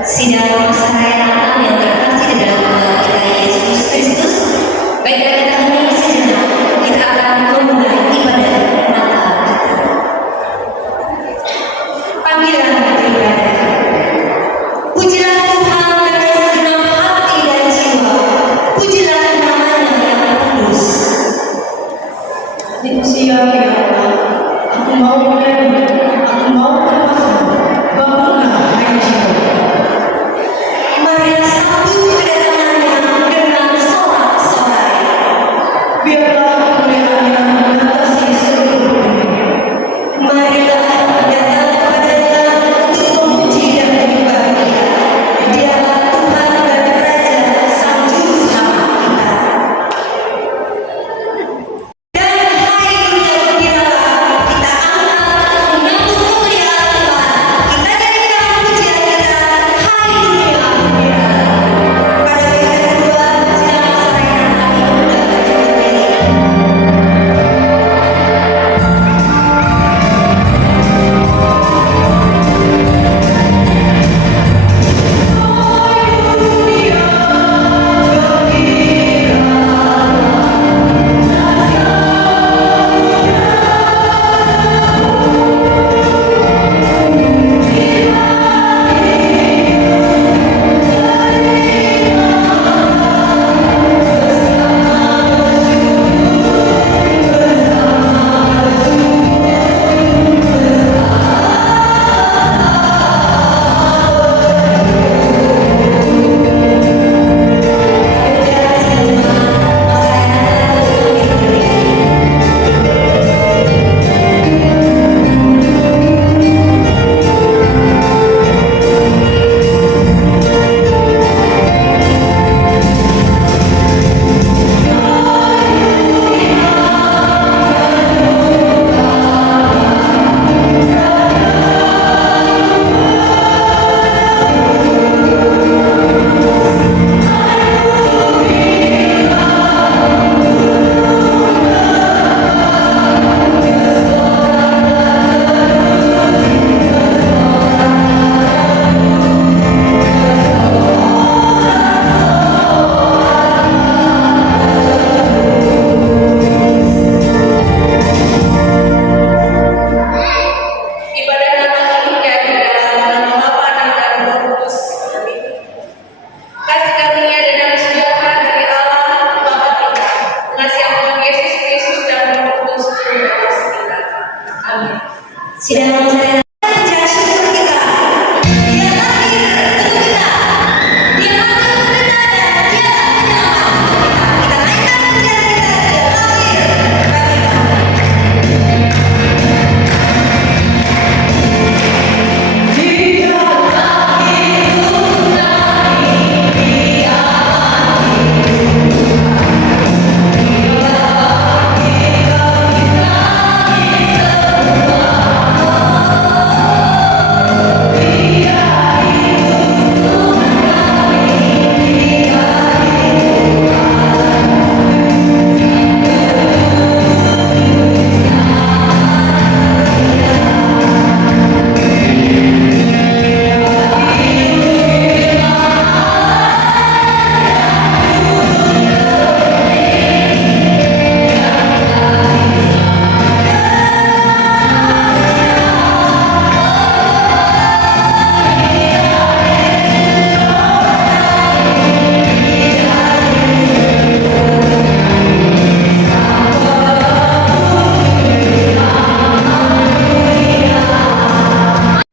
Sidang perayaan yang terkasih di dalam Tuhan kita Yesus Kristus, baiklah kita hening sejenak, kita akan memulai ibadah Natal kita. Panggilan beribadah. Pujilah Tuhan dengan segenap hati dan jiwa, pujilah namanya yang kudus. Di usia yang Allah, aku mau bernyanyi, aku mau berpasang, bangunlah hai jiwa. Marilah sambut kedatangannya dengan sorak-sorai. Biarlah kemuliaannya mengatasi seluruh dunia. Marilah datang kepadanya untuk memuji dan menyembah Dia. Dialah Tuhan dan Raja Sang Juru Selamat kita. Dan hai dunia gembiralah, kita angkat menyambut kemuliaan Tuhan. Kita nyanyikan pujian kita, hai dunia gembiralah. Pada bagian kedua, sidang perayaan hari Buddha berdiri. Ibadah Natal ini diadakan dalam nama Bapa dan Roh Kudus. Amin. Kasih karunia dan damai sejahtera dari Allah Bapa kita, pengasihan Tuhan Yesus Kristus dan Roh Kudus berbalas kita. Amin. Sidang perayaan pujian syukur kita. Dia lahir untuk kita. Dia mati untuk kita dan dia penyelamat untuk kita. Kita naikkan pujian kita. Dia lahir bagi kita.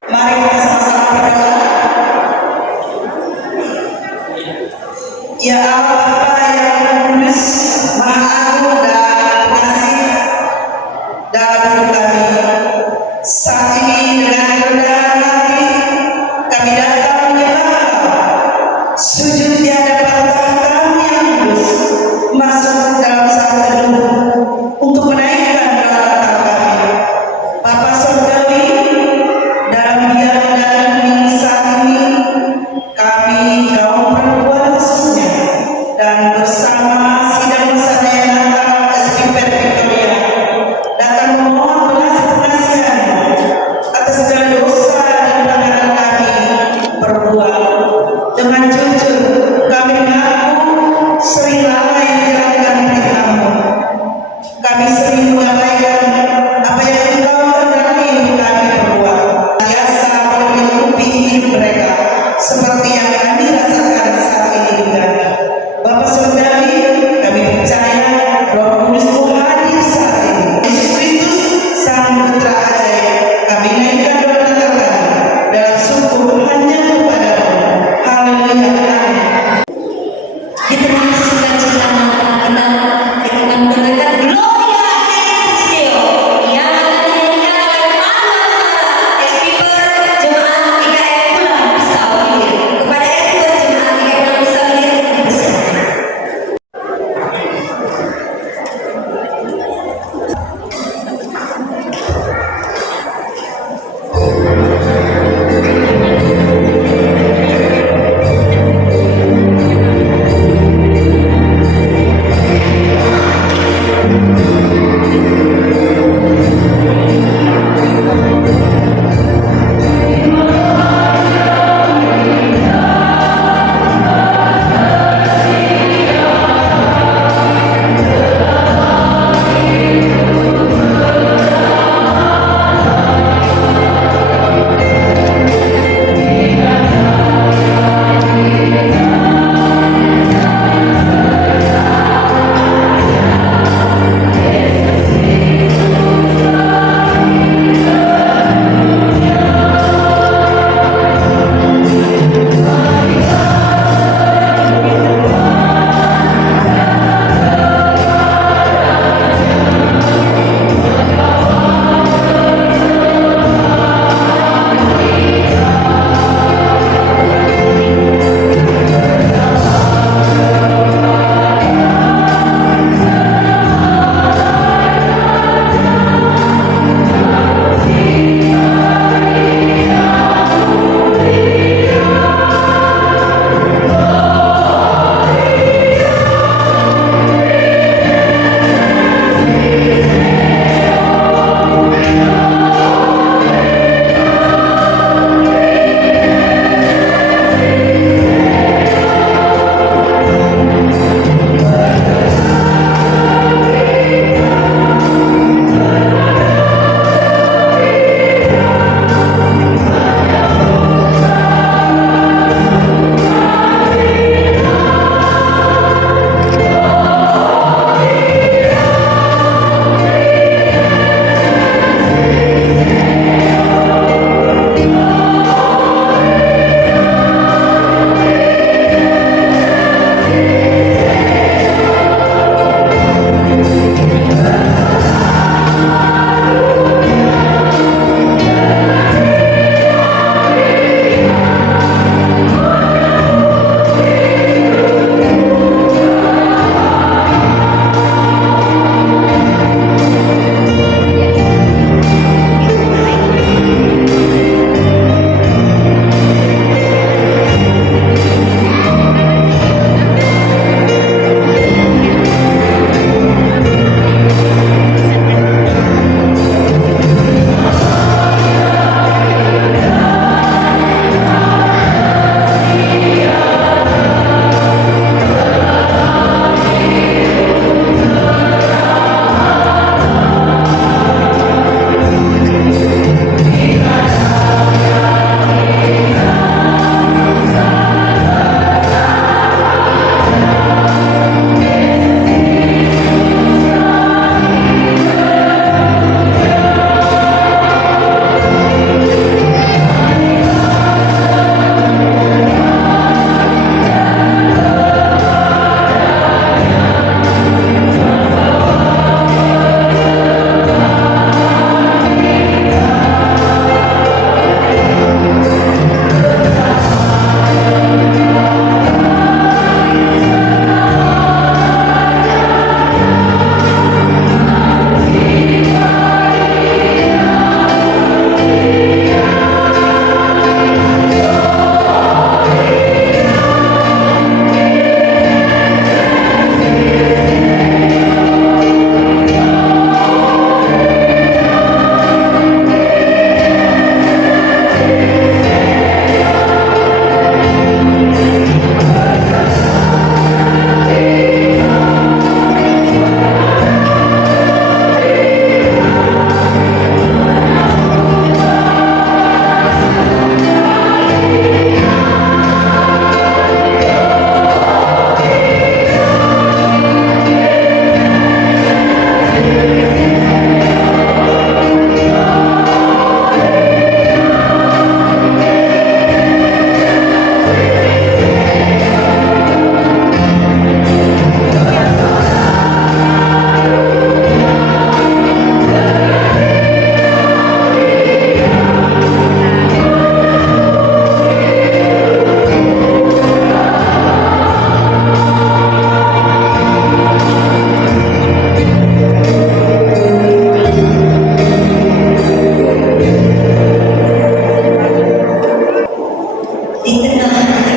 Mari kita sama-sama berdoa. Ya Allah Bapa yang kudus, Maha Agung dan Pengasih dalam hidup kami. Saat ini dengan kerendahan hati kami datang menyembah sujud di hadapan tahta-Mu yang kudus, masuk dalam saat teduh untuk menaikkan doa Natal kami. Bapa Surgawi, dalam diam dan hening saat ini kami kaum perempuan khususnya dan bersama sidang persatuan Natal SPPR Victoria datang memohon belas kasihan atas segala dosa dan pelanggaran kami perbuat mereka seperti yang kami rasakan saat ini juga. Bapa Surgawi, kami percaya Roh Kudus hadir saat ini. Yesus Kristus, Sang Putra ajaib, kami naikkan doa Natal kami dalam syukur hanya kepada-Mu. Haleluya, amin. Di tengah sukacita kita mendengarkan Gloria in Excelsis yang akan dinyanyikan oleh para speaker jemaat IKF Pulang Pisau. Kepada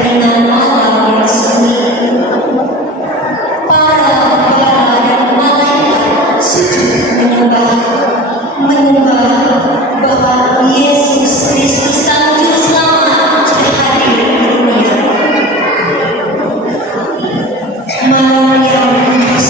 keinginan malam yang sunyi. Para para dan malaikat sujud menyembah bahwa Yesus Kristus Sang Juru Selamat sudah hadir di dunia. Malam yang kudus.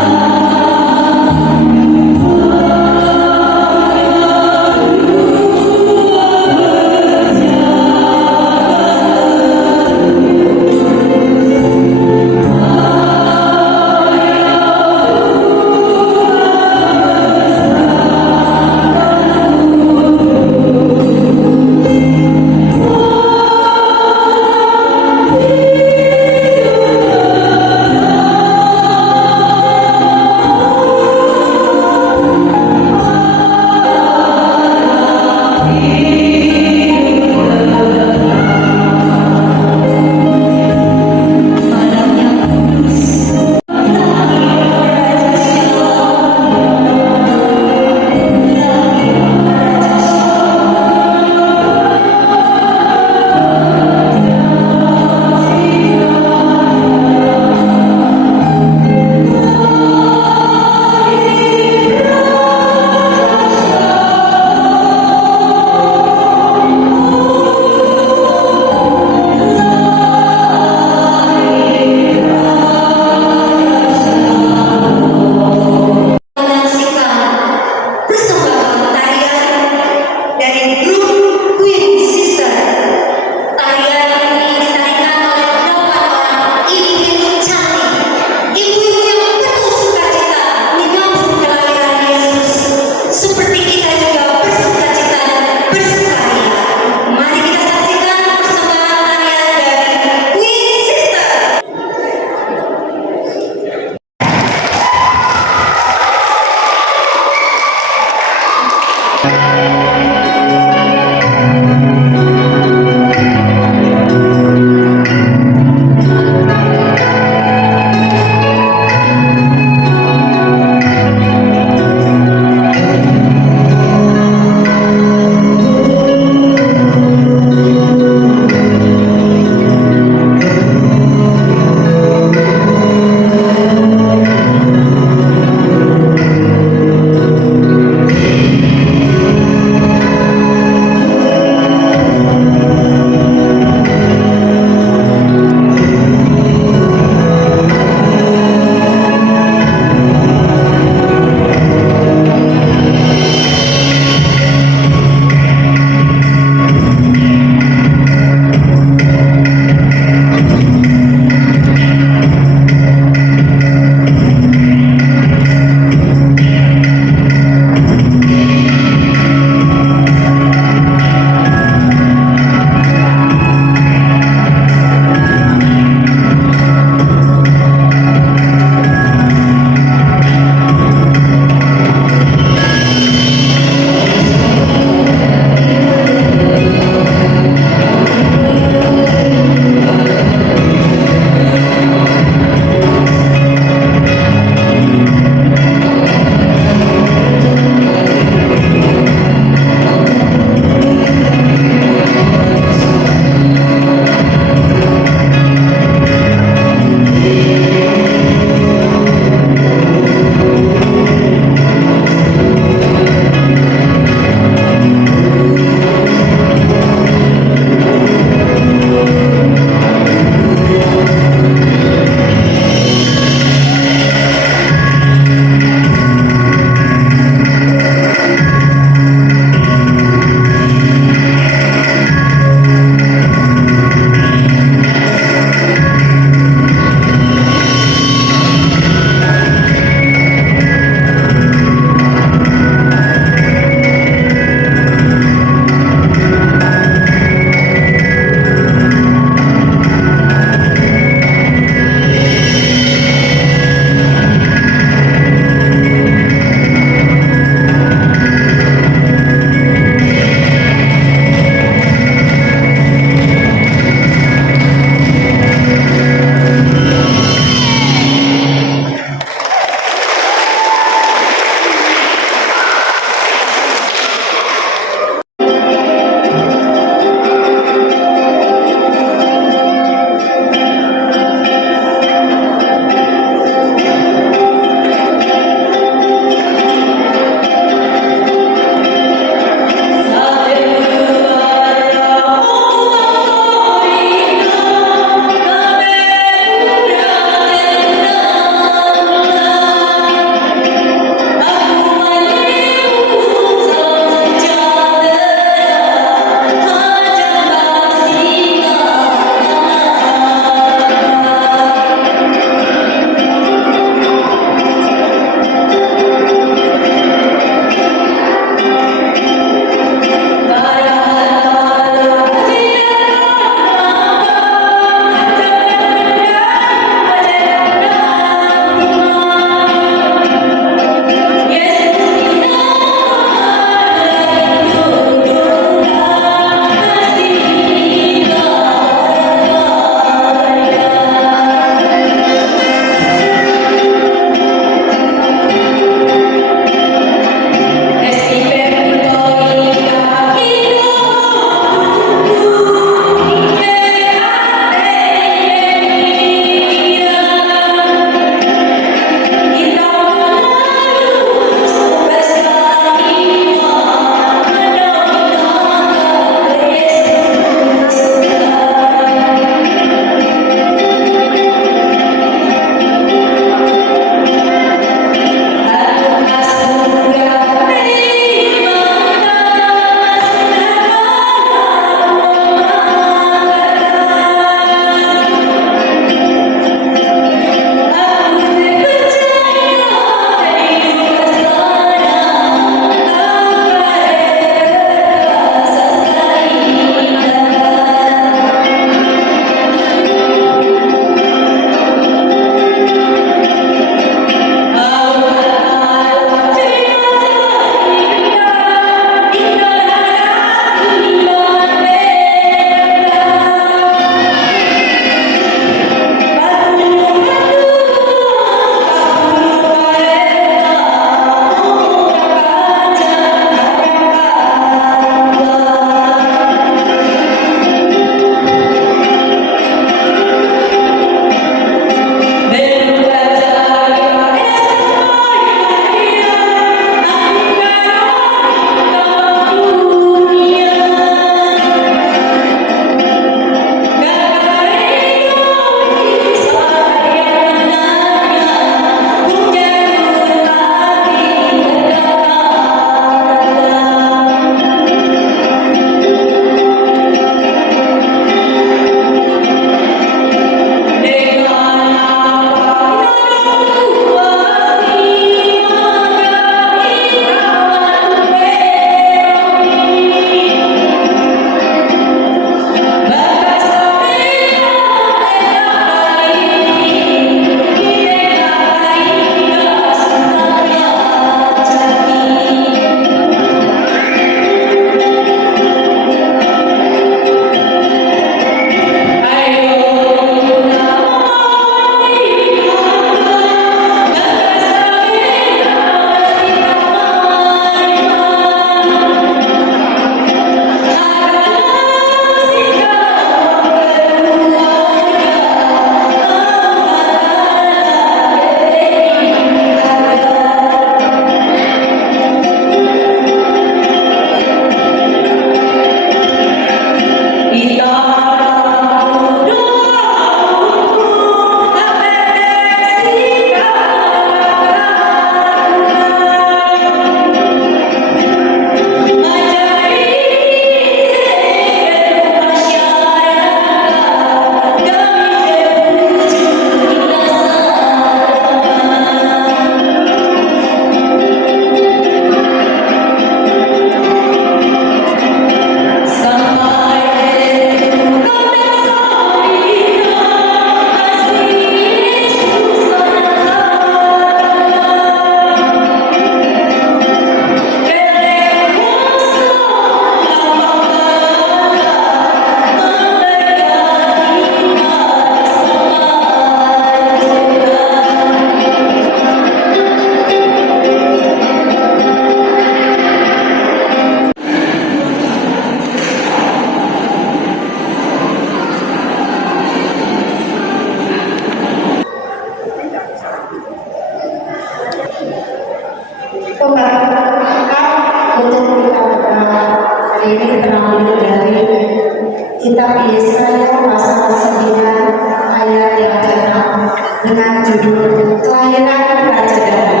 dengan judul Kelahiran Raja Daud.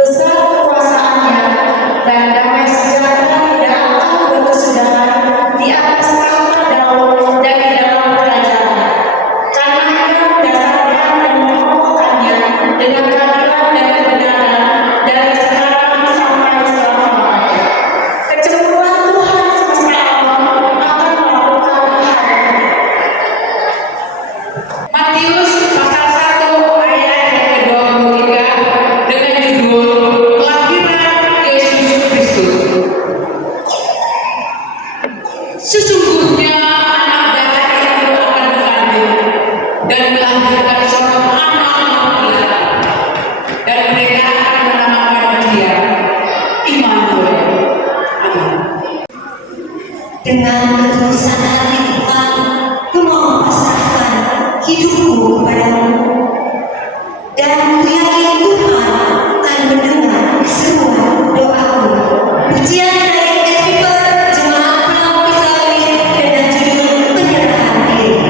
Besar kekuasaannya dan damai sejahtera tidak akan berkesudahan di atas tahta Daud dan di dalam kerajaan, karena ia mendasarkan dan mengokohkannya dengan keadilan dan kebenaran dari sekarang sampai selama-lamanya. Kecemburuan Tuhan semesta alam akan melakukan hal ini. Matius pasal 1 ayat yang ke-23 dengan judul Kelahiran Yesus Kristus. Sesungguhnya anak darah itu akan mengandung dan melahirkan seorang anak laki-laki, dan mereka akan menamakan dia Immanuel. Amin. Dengan ketulusan hati Tuhan, ku mau pasrahkan hidupku kepadamu, dan ku yakin Tuhan akan mendengar seruan doaku. Pujian dari Esper Jemaat Pulau Kisawin dengan judul Penyerahan Diri.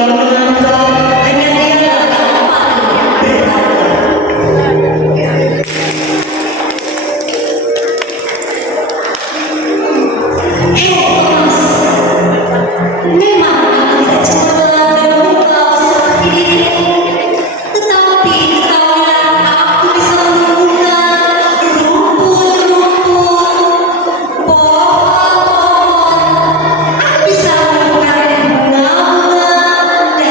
beliau menonton, hanya dialah yang paling berharga. Mas, memang aku tidak cemerlang dan engkau seperti dirimu, tetapi ketahuilah aku bisa menemukan rumput-rumput, pohon-pohon, aku bisa menemukan bunga-bunga dan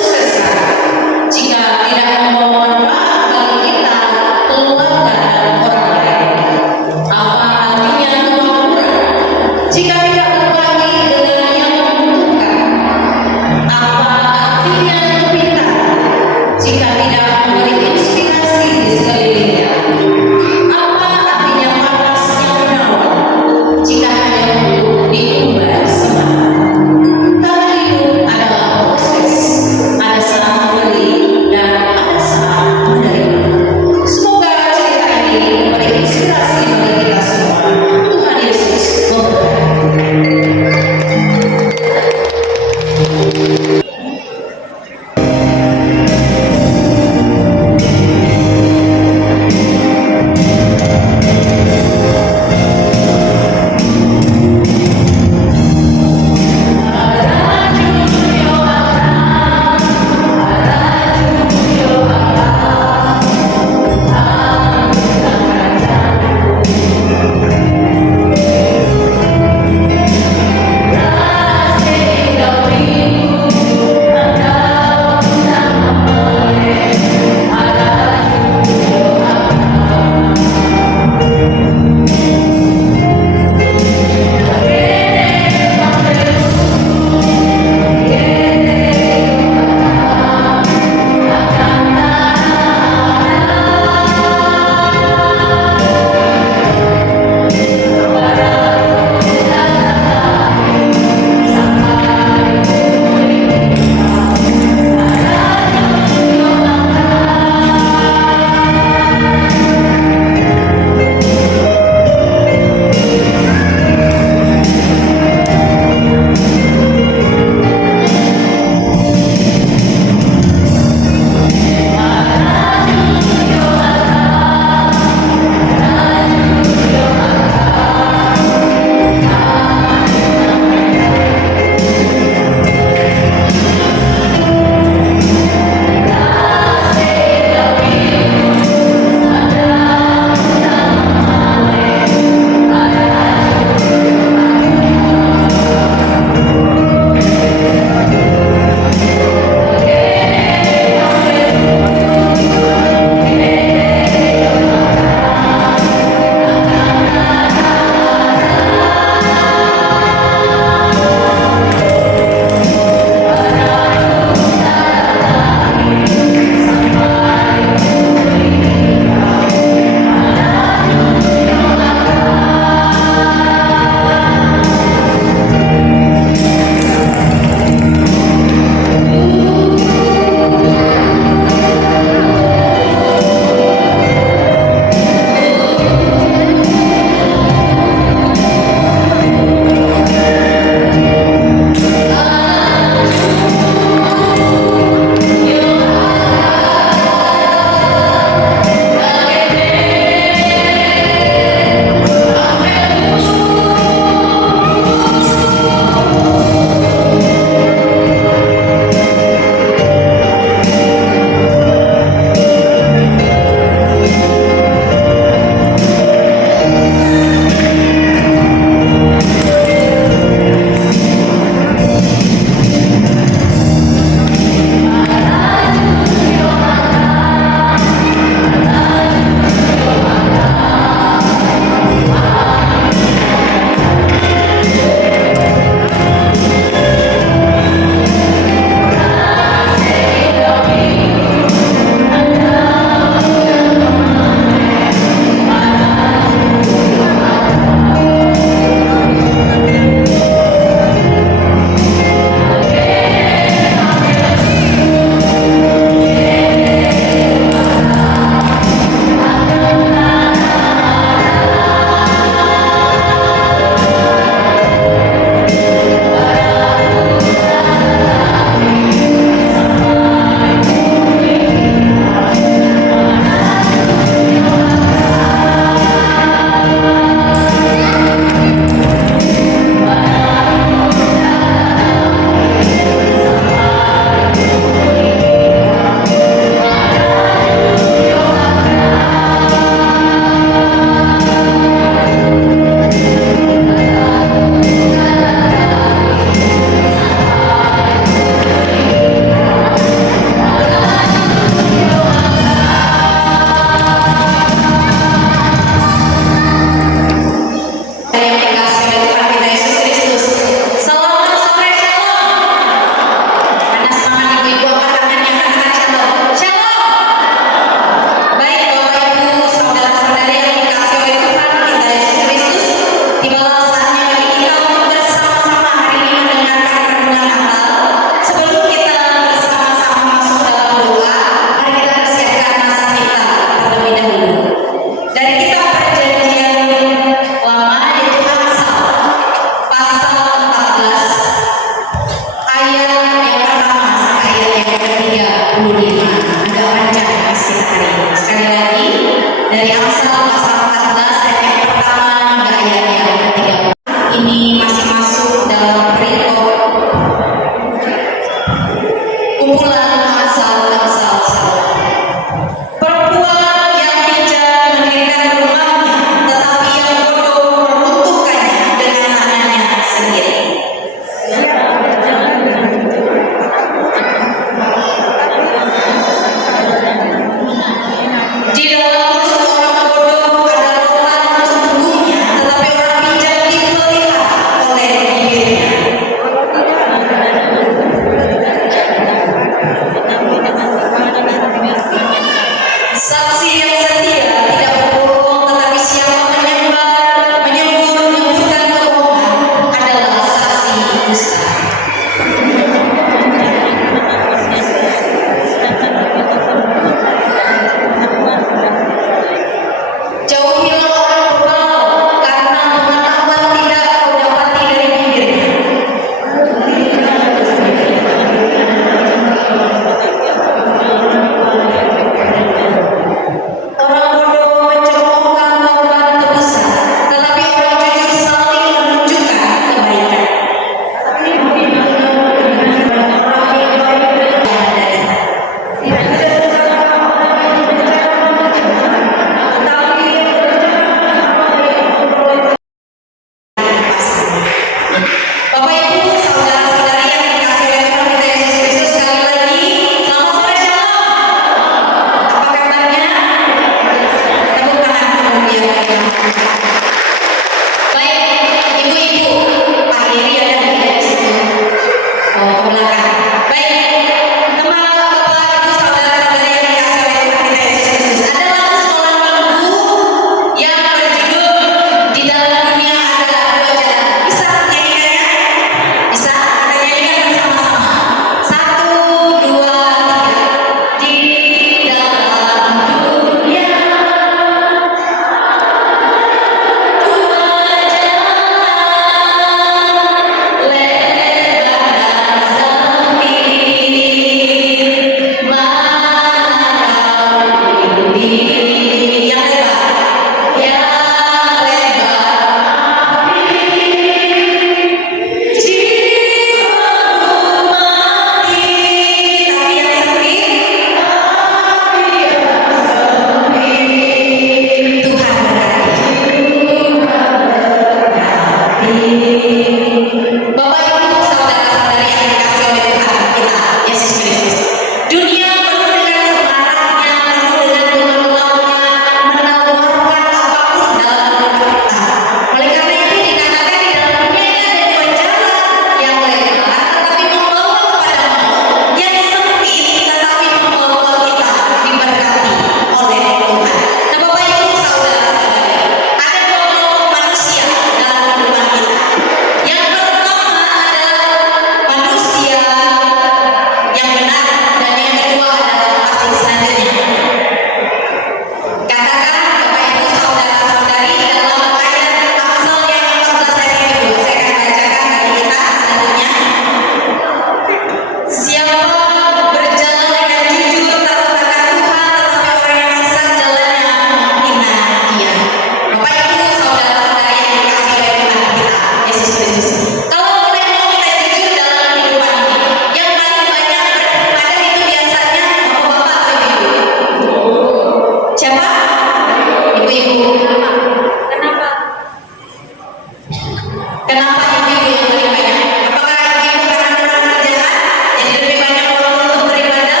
Kenapa ibu-ibu yang lebih banyak? Apakah ibu-ibu karena kurang kerjaan jadi lebih banyak waktu untuk beribadah?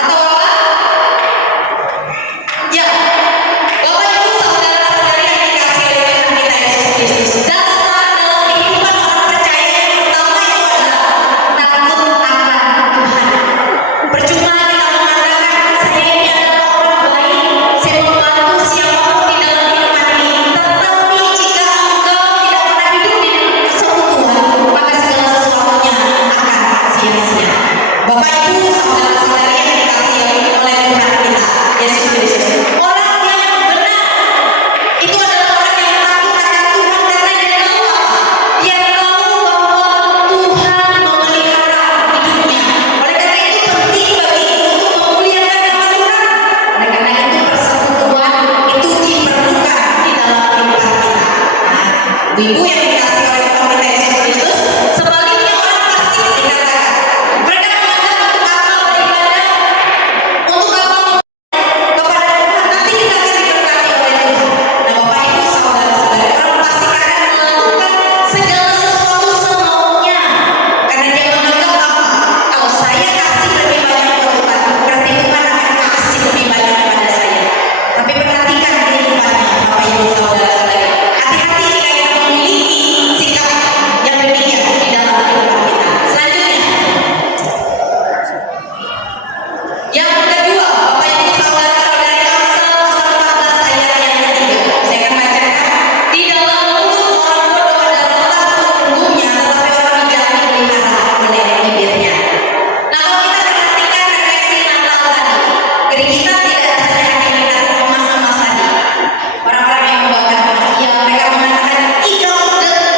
Atau apa? Ya, Bapak Ibu saudara-saudari yang dikasihi oleh Tuhan kita Yesus Kristus, dasar dalam kehidupan orang percaya yang pertama itu adalah takut akan Tuhan. Percuma kita mengatakan saya ini adalah orang baik, saya membantu siapapun di dalam kehidupan ini, tetapi jika engkau tidak pernah hidup di persekutuan, maka segala sesuatunya akan sia-sia. Bapak Ibu saudara-saudari yang dikasihi oleh Tuhan kita Yesus Kristus, orang yang benar itu adalah orang yang takut akan Tuhan karena dia tahu apa? Dia tahu bahwa Tuhan memelihara hidupnya. Oleh karena itu penting bagiku untuk memuliakan nama Tuhan. Oleh karena itu persekutuan itu diperlukan di dalam kehidupan kita. Nah, ibu yang dikasihi oleh Tuhan kita Yesus Kristus, sebaliknya orang fasik dikatakan mereka menganggap untuk apa beribadah, untuk apa kepada Tuhan, nanti kita akan diberkati oleh Tuhan. Nah, Bapak Ibu saudara-saudari, orang pasti akan melakukan segala sesuatu semaunya karena dia menganggap apa? Kalau saya kasih lebih banyak ke Tuhan, berarti Tuhan akan kasih lebih banyak kepada saya. Tapi perhatikan kehidupannya, Bapak Ibu saudara-saudari. Hati-hati jika kita memiliki sikap yang demikian di dalam kehidupan kita. Selanjutnya, yang kedua, Bapak Ibu saudara-saudari, Amsal pasal 14 ayat yang ketiga. Saya akan bacakan. Di dalam mulut orang bodoh ada letak punggungnya, tetapi orang bijak dipelihara oleh bibirnya. Nah, kalau kita perhatikan refleksi Natal tadi, jadi kita tidak rasanya hanya melihat emas-emas tadi. Orang-orang yang membakar emas, ya mereka mengatakan, ih kamu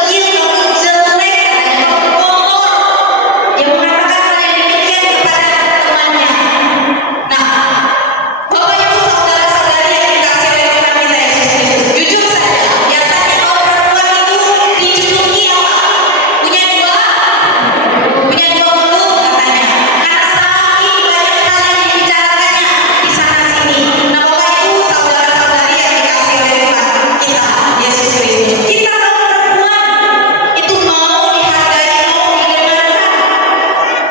jelek, katanya kamu kotor. Dia mengatakan hal yang demikian kepada temannya. Nah, Bapak Ibu saudara-saudari yang dikasihi oleh Tuhan kita Yesus Kristus, jujur saja, biasanya kaum perempuan itu dijuluki apa? Punya dua mulut katanya, karena saking banyak hal yang dibicarakannya di sana sini. Nah, Bapak Ibu saudara-saudari yang dikasihi oleh Tuhan kita Yesus Kristus, kita kaum perempuan itu mau dihargai, mau didengarkan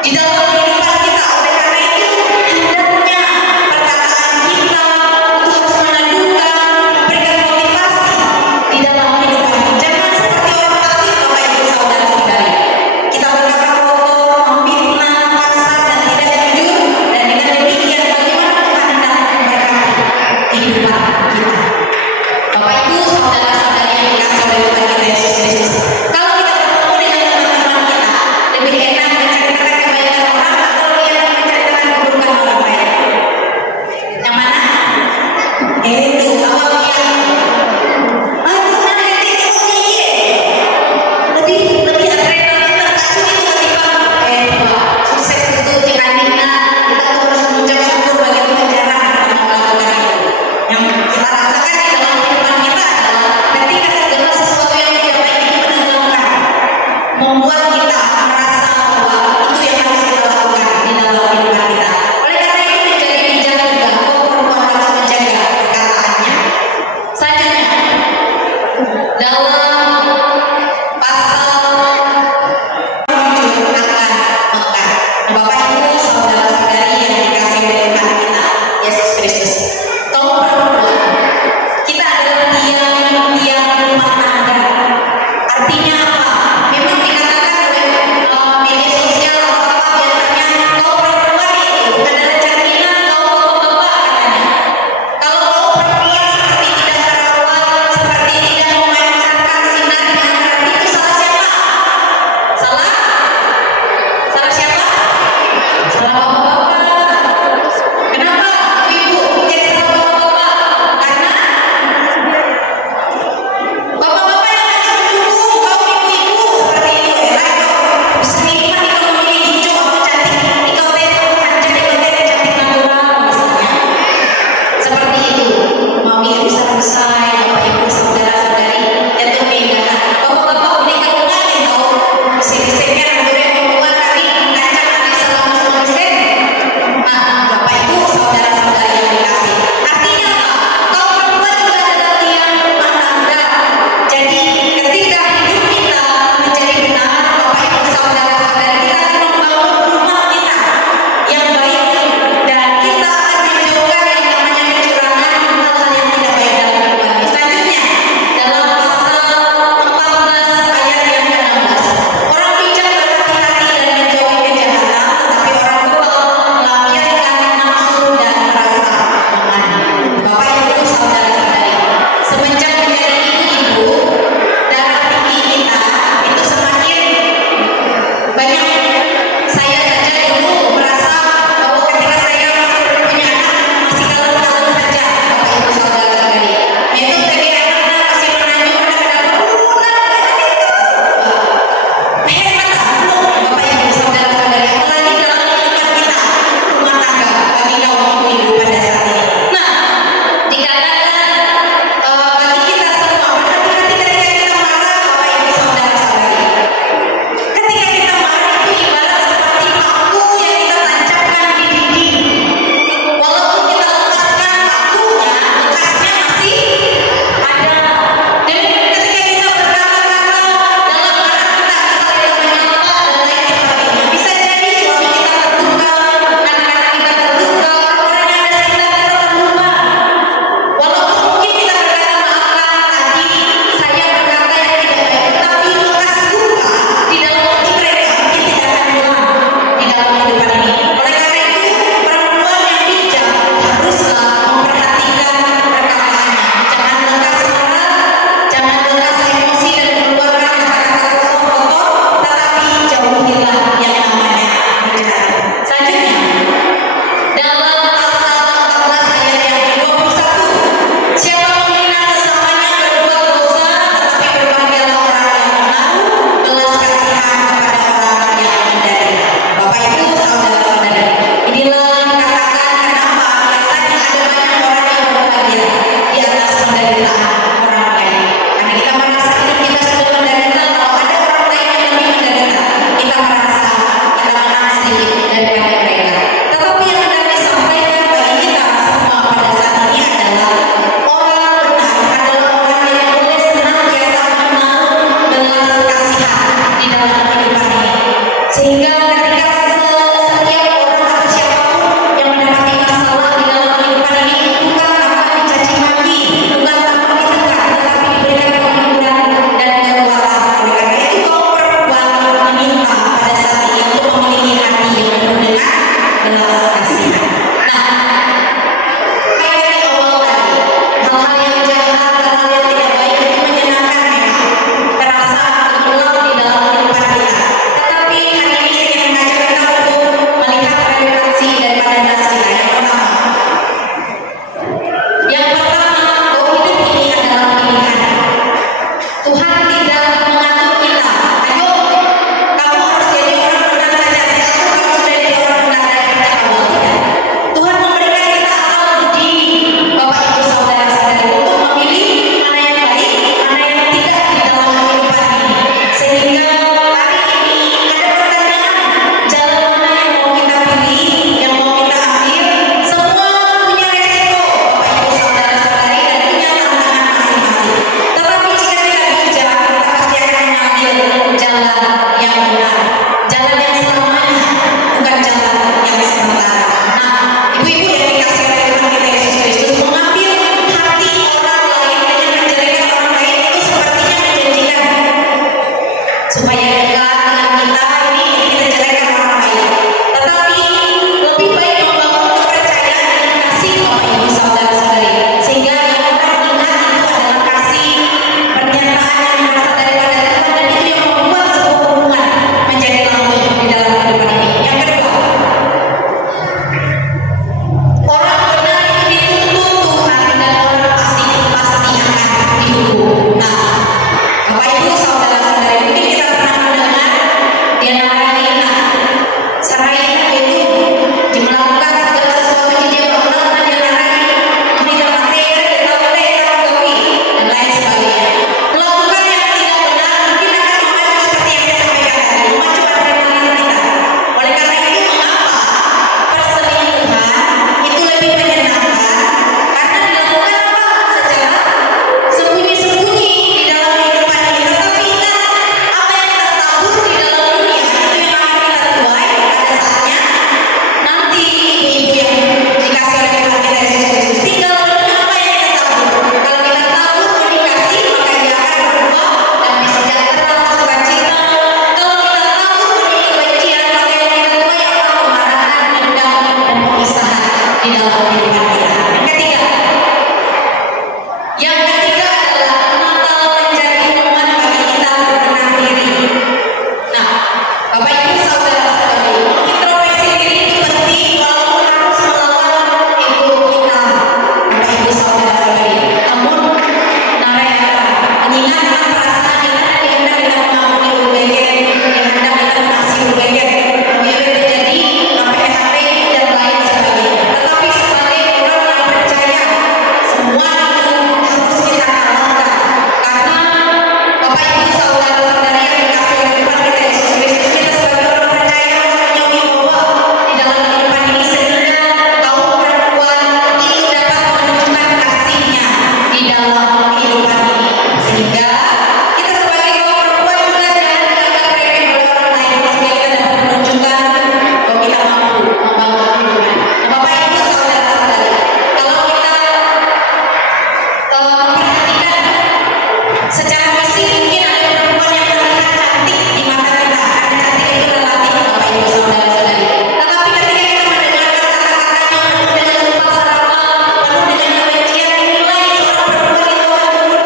di dalam kehidupan kita. Oleh karena itu hendaknya perkataan kita itu harus mengadukan, memberikan motivasi di dalam kehidupan kita. Jangan seperti orang fasik, Bapak Ibu saudara-saudari. Kita berkata kotor, memfitnah, kasar dan tidak jujur, dan dengan demikian bagaimana Tuhan hendak memberkati kehidupan kita. Bapak Ibu saudara-saudari yang dikasihi oleh Tuhan kita Yesus Kristus, kalau kita bertemu dengan teman-teman kita, lebih enak menceritakan kebaikan orang atau lebih enak menceritakan keburukan orang lain? Yang mana? Itu apa dia? Lebih adrenalin terpacu itu ketika sukses itu tiraninya kita tuh harus mengucap syukur bagi Tuhan, jarang kita melakukan itu. Yang kita rasakan di dalam kehidupan kita adalah ketika segala sesuatu yang tidak baik itu menenggelamkan, membuat kita merasa bahwa itu yang harus kita lakukan di dalam kehidupan kita. Oleh karena itu menjadi bijak juga, kaum perempuan harus menjaga perkataannya. Selanjutnya, dalam pasal menuju akan Mekah. Bapak Ibu saudara-saudari yang dikasihi oleh Tuhan kita Yesus Kristus, kaum perempuan kita adalah tiang rumah tangga. Artinya apa? Memang dikatakan oleh media sosial atau apa, biasanya kaum perempuan itu adalah cerminan kaum bapak-bapak katanya. Kalau kaum perempuan seperti tidak terawat, seperti tidak memancarkan Secara fisik mungkin ada perempuan yang terlihat cantik di mata kita, karena cantik itu relatif Bapak Ibu saudara-saudari. Tetapi ketika kita mendengarkan kata-katanya penuh dengan rupa sarama, penuh dengan kebencian, nilai seorang perempuan itu akan turun.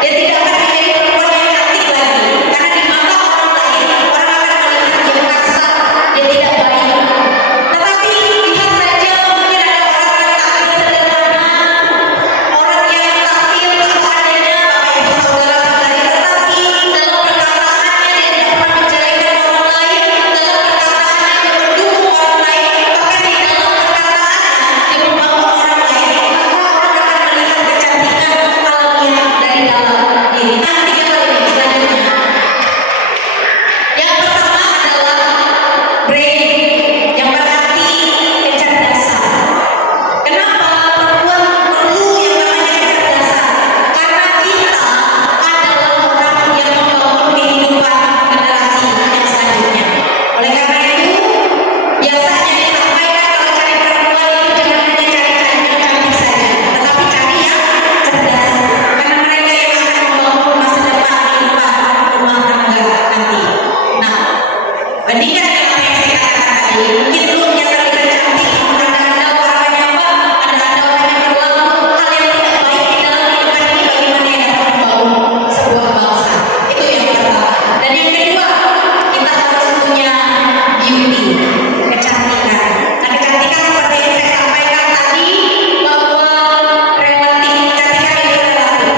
Dia tidak akan menjadi perempuan yang cantik lagi, karena di mata orang lain orang akan melihat dia kasar, dia tidak baik. Tetapi lihat saja mungkin ada orang yang tampil sederhana, orang yang tampil apa adanya Bapak Ibu saudara-saudari, tetapi dalam perkataannya dia tidak pernah menjelekan orang lain, dalam perkataannya dia mendukung orang lain, bahkan di dalam perkataannya dia membangun orang lain, maka orang akan melihat kecantikan alamiah dari dalam diri. Yang tiga kali selanjutnya, yang pertama adalah brain, yang berarti kecerdasan. Kenapa perempuan perlu yang namanya kecerdasan? Karena kita adalah orang yang membangun kehidupan generasi yang selanjutnya. Oleh karena itu, biasanya disampaikan kalau cari perempuan itu jangan hanya cari cantik saja, tetapi cari yang cerdas. Karena mereka yang akan membangun masa depan kehidupan rumah tangga nanti. Nah, bandingkan dengan apa yang saya katakan tadi, mungkin looknya terlihat cantik, namun anda orangnya apa? Anda orangnya berlaku hal yang tidak baik di dalam kehidupan ini, bagaimana yang dapat membangun sebuah bangsa. Itu yang pertama. Dan yang kedua, kita harus punya beauty, kecantikan. Nah, kecantikan seperti yang saya sampaikan tadi, bahwa relatif, kecantikan itu relatif.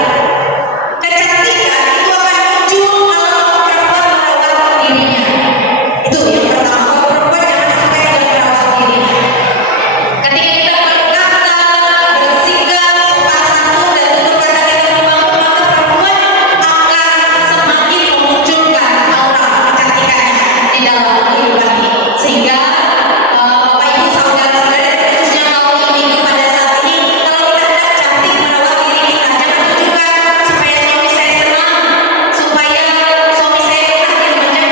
Kecantikan itu akan muncul kalau perempuan merawat dirinya. Itu yang pertama, kalau perempuan jangan sampai tidak merawat dirinya. Ketika kita berkata, bersikap, sopan santun dan tutur kata kita membangun, maka perempuan akan semakin memunculkan aura kecantikannya di dalam kehidupan ini. Sehingga Bapak Ibu saudara-saudari, khususnya kaum ibu pada saat ini, kalau kita tidak cantik merawat diri kita, jangan tunjukkan supaya suami saya senang, supaya suami saya bahagia, jangan.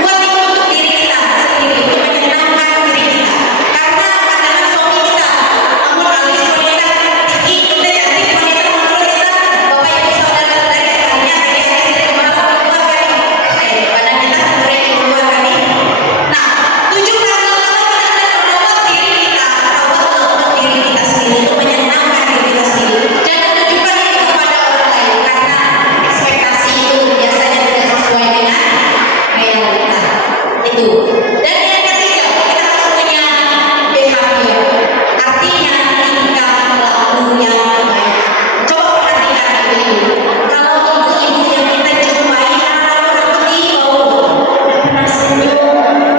Buat itu untuk diri kita sendiri, untuk menyenangkan diri kita. Karena pandangan suami kita, namun alis wanita tinggi, kita cantik, wanita menurut kita, Bapak Ibu saudara-saudari sekalian, adik-adik tidak kemana keluar kan? Badan kita kemudian keluar kan? Nah, tunjukkanlah kalau kita sedang merawat diri kita, rawatlah untuk diri kita sendiri, untuk menyenangkan diri kita sendiri. Jangan tunjukkan itu kepada orang lain, karena ekspektasi itu biasanya tidak sesuai dengan realita. Itu. Dan yang ketiga, kita harus punya behavior, artinya tingkah laku yang baik. Coba perhatikan ibu-ibu, kalau ibu-ibu yang kita jumpai anak-anak putih bau, tidak pernah senyum,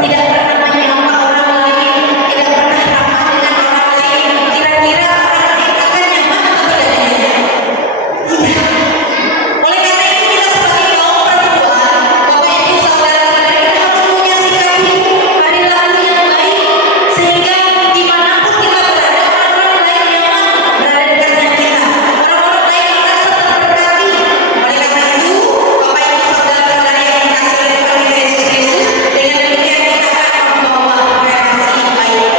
tidak pernah menyapa orang lain, tidak pernah ramah dengan orang lain, kira-kira orang lain akan nyaman atau tidak dengannya? Tidak. Oleh karena itu kita sebagai kaum perempuan, Bapak Ibu saudara-saudari, kita harus punya sikap hidup, perilaku yang baik, sehingga dimanapun kita berada, orang-orang lain nyaman berada di dekatnya kita, orang-orang lain merasa terberkati. Oleh karena itu, Bapak Ibu saudara-saudari yang dikasihi oleh Tuhan kita Yesus Kristus, dengan demikian kita akan membawa relasi yang baik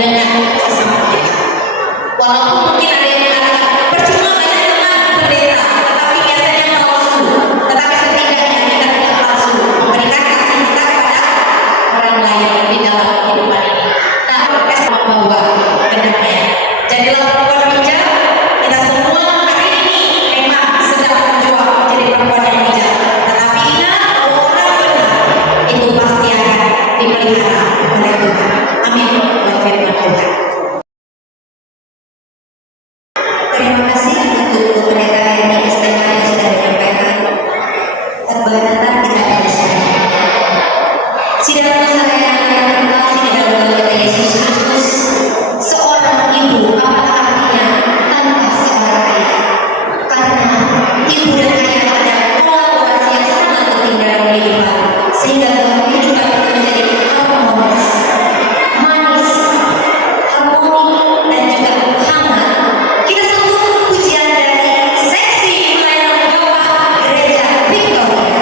dengan sesama kita. Walaupun mungkin ada yang mengatakan percuma banyak teman pendeta, tetapi biasanya palsu. Tetapi setidaknya kita tidak palsu, memberikan kasih kita kepada orang lain di dalam kehidupan ini. Nah, kita membawa kedamaian. Jadilah perempuan bijak. Kita semua hari ini memang sedang berjuang menjadi perempuan yang bijak. Tetapi ingat bahwa orang benar itu pasti akan dipelihara oleh Tuhan. Amin. Buat firman Tuhan. Terima kasih untuk pendeta Herni STK yang sudah menyampaikan. Sebentar kita bersama. Sidang saya yang terkasih di dalam Tuhan kita Yesus Kristus, seorang ibu apa artinya tanpa seorang ayah? Karena ibu dan ayah ada kolaborasi yang sangat penting dalam kehidupan, sehingga keluarga juga menjadi harmonis, manis, harmoni, dan juga hangat. Kita sambut pujian dari seksi pelayanan Bapak Gereja Victoria.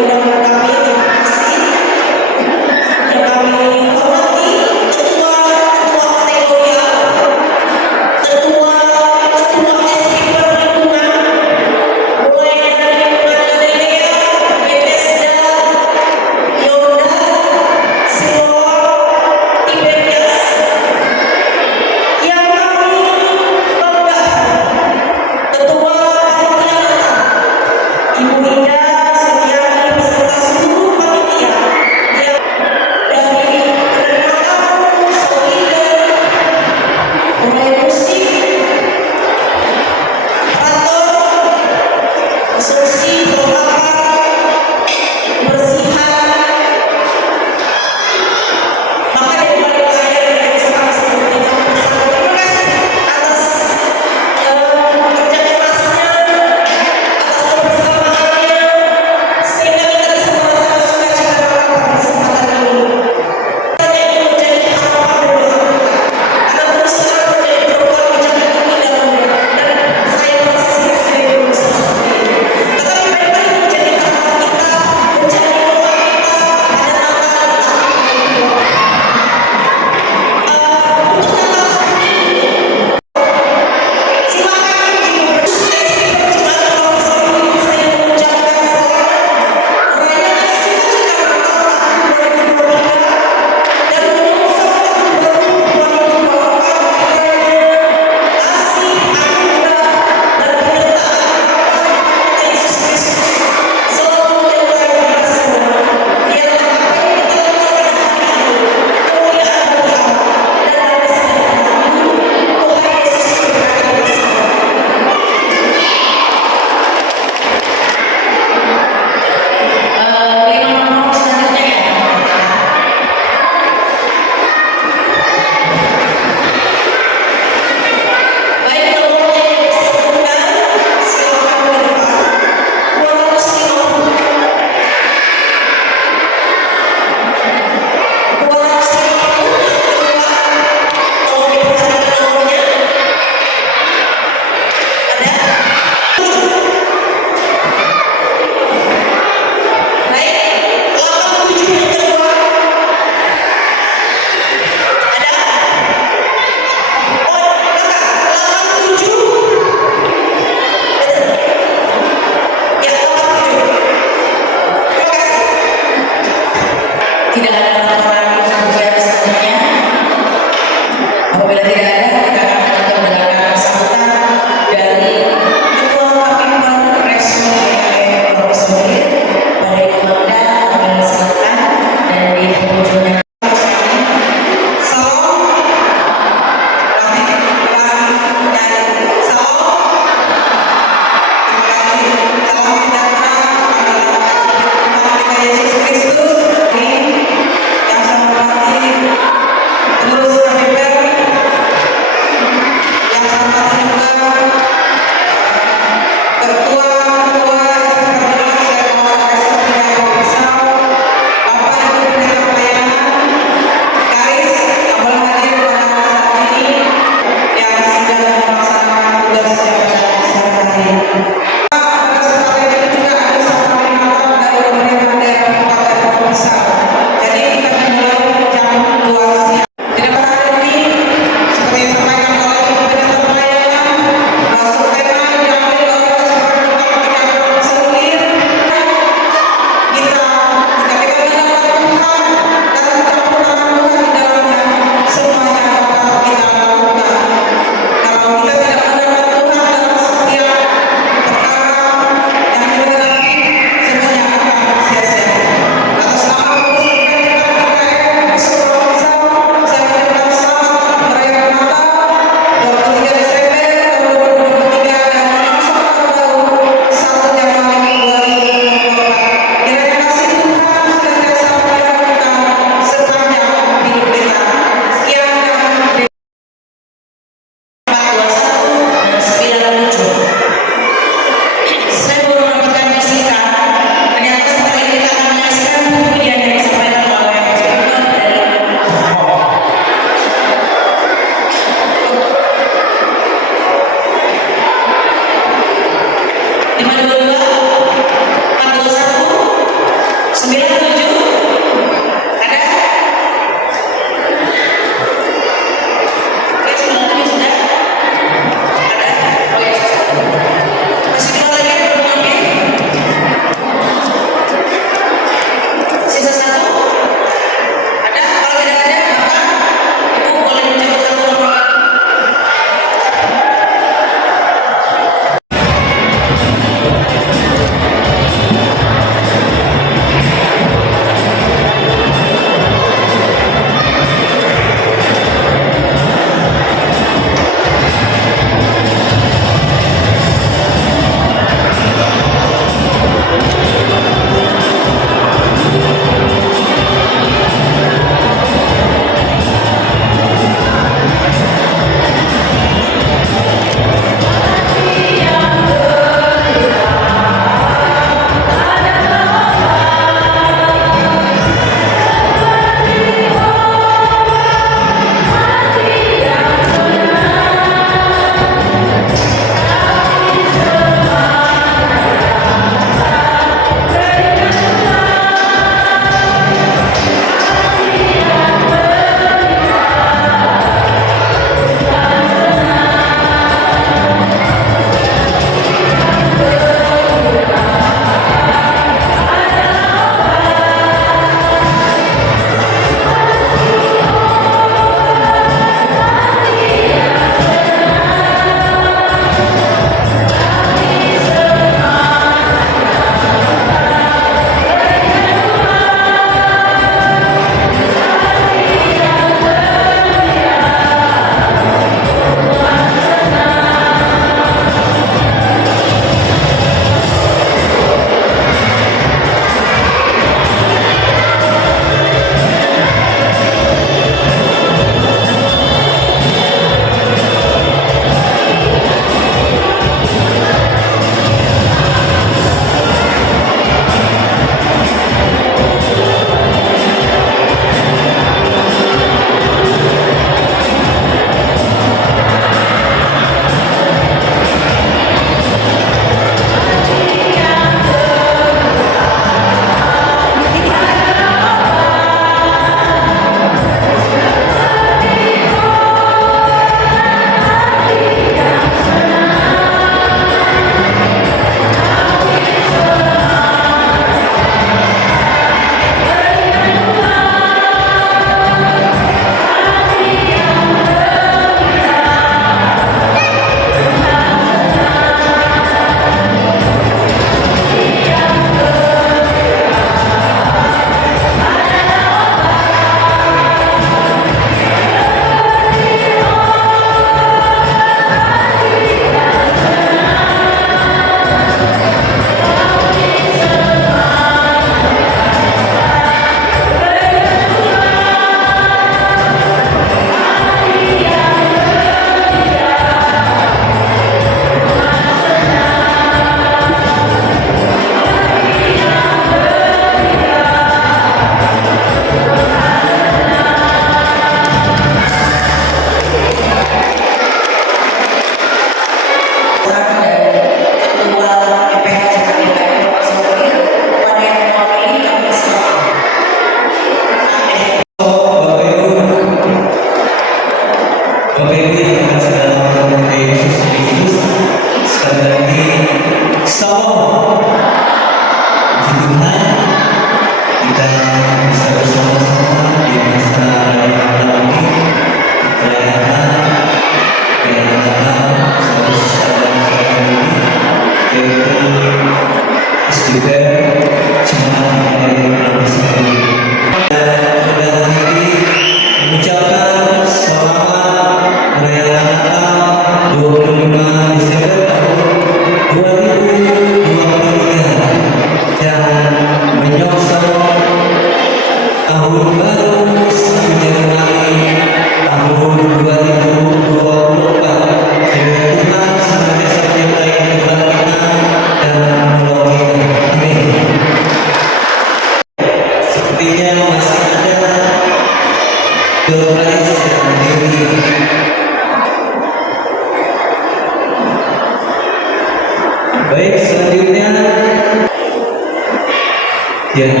Tadi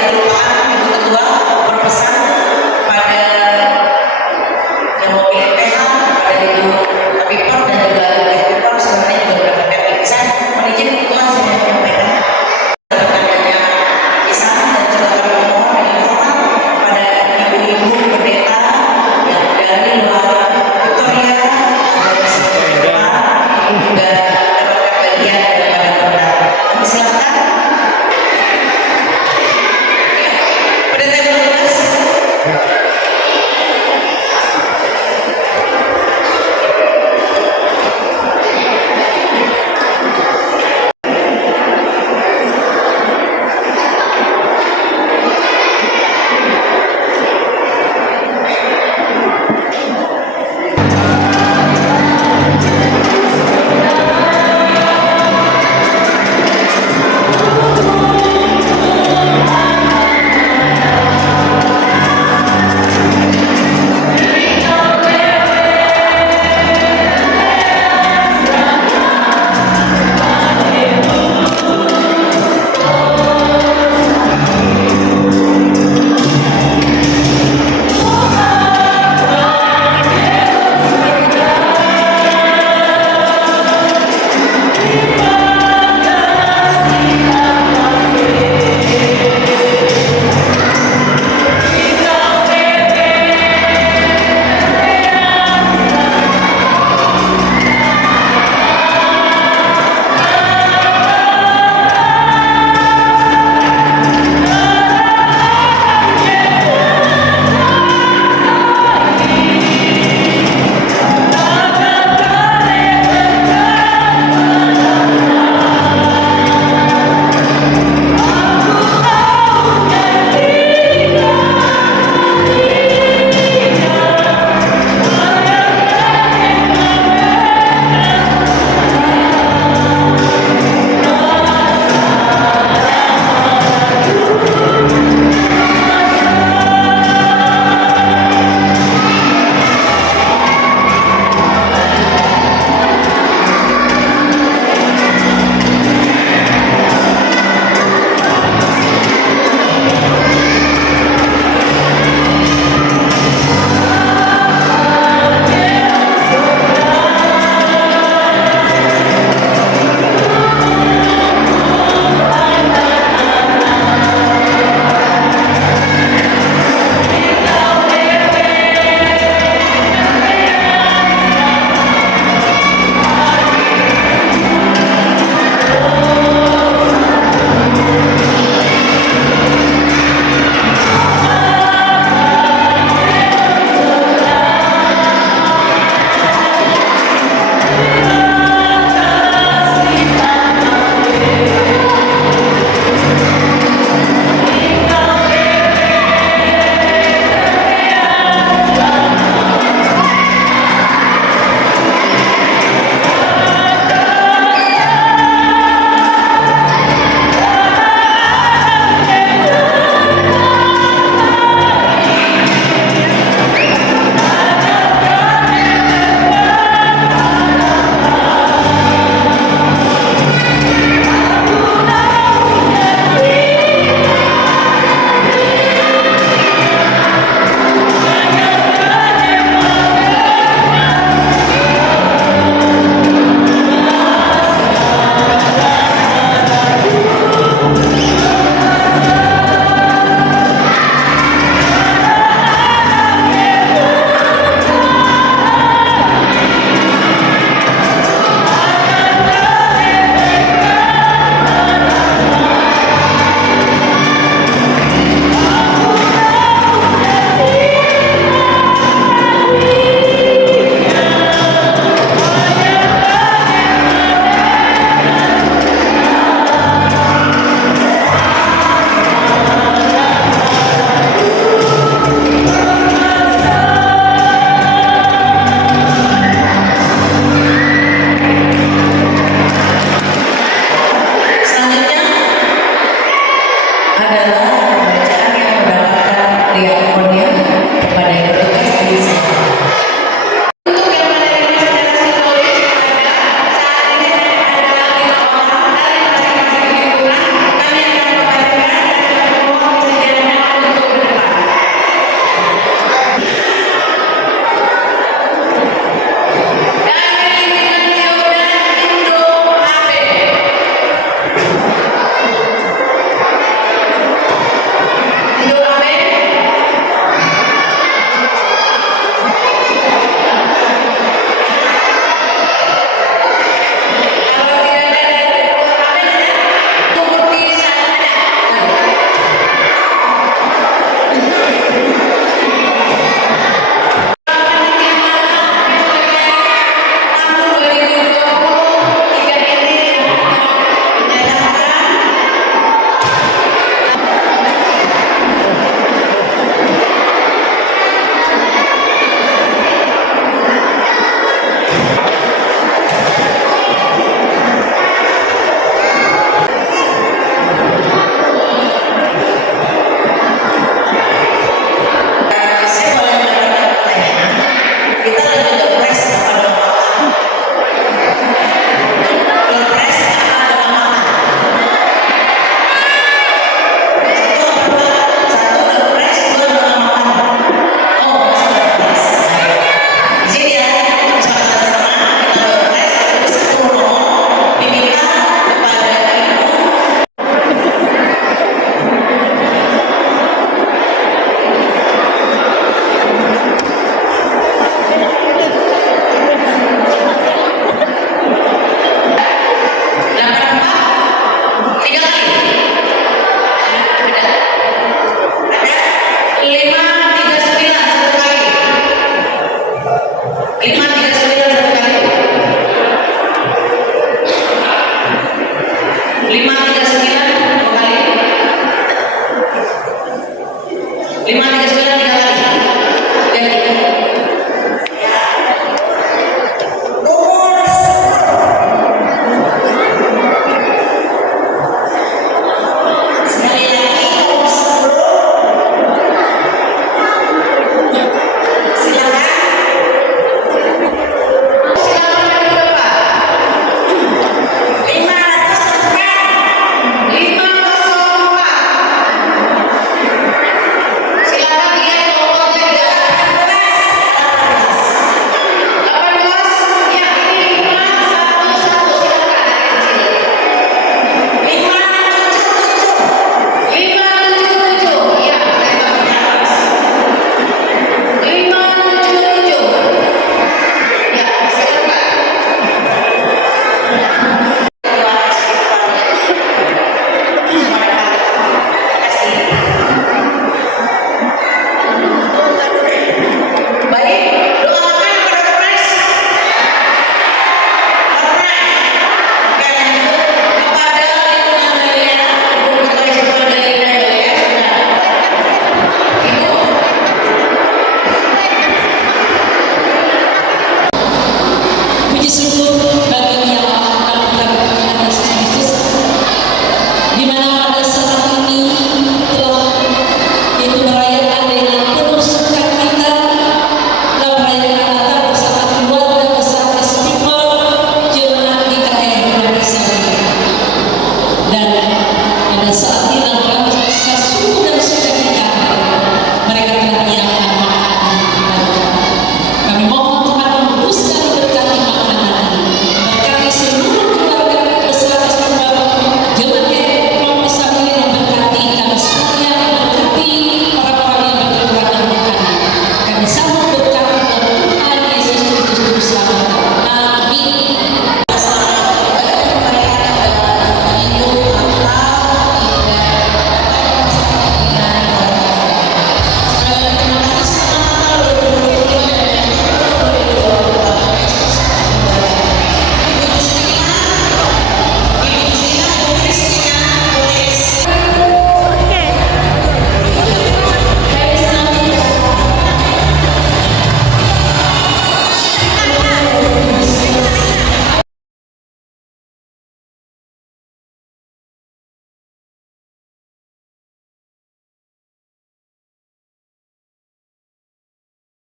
kelupaan Ibu Ketua berpesan pada yang wakil PH, pada Ibu Kapipor dan juga Ibu Kapipor sebenarnya juga berkata saya mohon izin Ketua saya menyampaikan adanya kisah dan juga kami mohon dengan hormat pada ibu-ibu pendeta yang dari luar Victoria dari Singapura juga mendapatkan bagian daripada program. Kami silakan. Pendeta yang bertugas. Kami pada saat